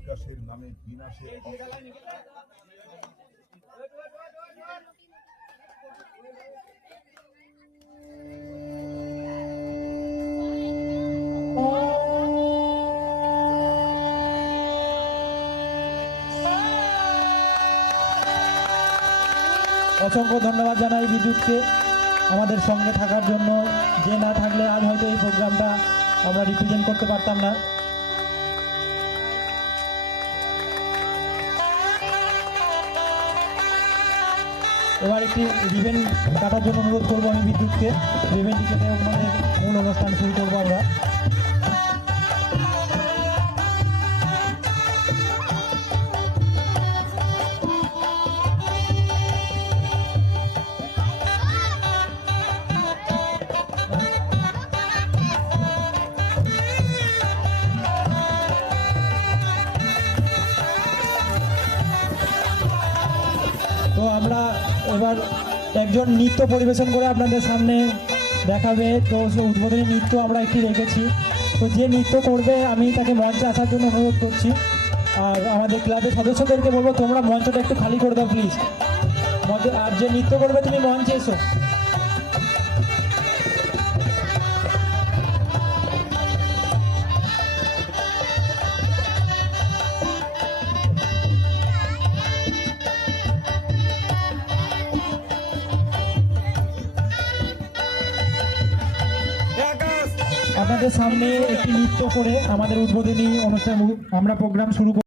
বিকাশের নামে বিনাশের অসংখ্য ধন্যবাদ জানাই বিদ্যুৎকে আমাদের সঙ্গে থাকার জন্য। যে না থাকলে আজ হয়তো এই প্রোগ্রামটা আমরা রিপ্রেজেন্ট করতে পারতাম না। এবার একটি রিবেন কাটার জন্য অনুরোধ করবো আমি বিদ্যুৎকে। রিবেনটি কেটে আমাদের মূল অনুষ্ঠান শুরু করবো আমরা। তো আমরা এবার একজন নৃত্য পরিবেশন করে আপনাদের সামনে দেখাবে। তো উদ্বোধনী নৃত্য আমরা একটি রেখেছি। তো যে নৃত্য করবে আমি তাকে মঞ্চে আসার জন্য অনুরোধ করছি। আর আমাদের ক্লাবের সদস্যদেরকে বলবো তোমরা মঞ্চটা একটু খালি করে দাও প্লিজ। আর যে নৃত্য করবে তুমি মঞ্চে এসো। আপনাদের সামনে একটি নৃত্য করে আমাদের উদ্বোধনী অনুষ্ঠান আমরা প্রোগ্রাম শুরু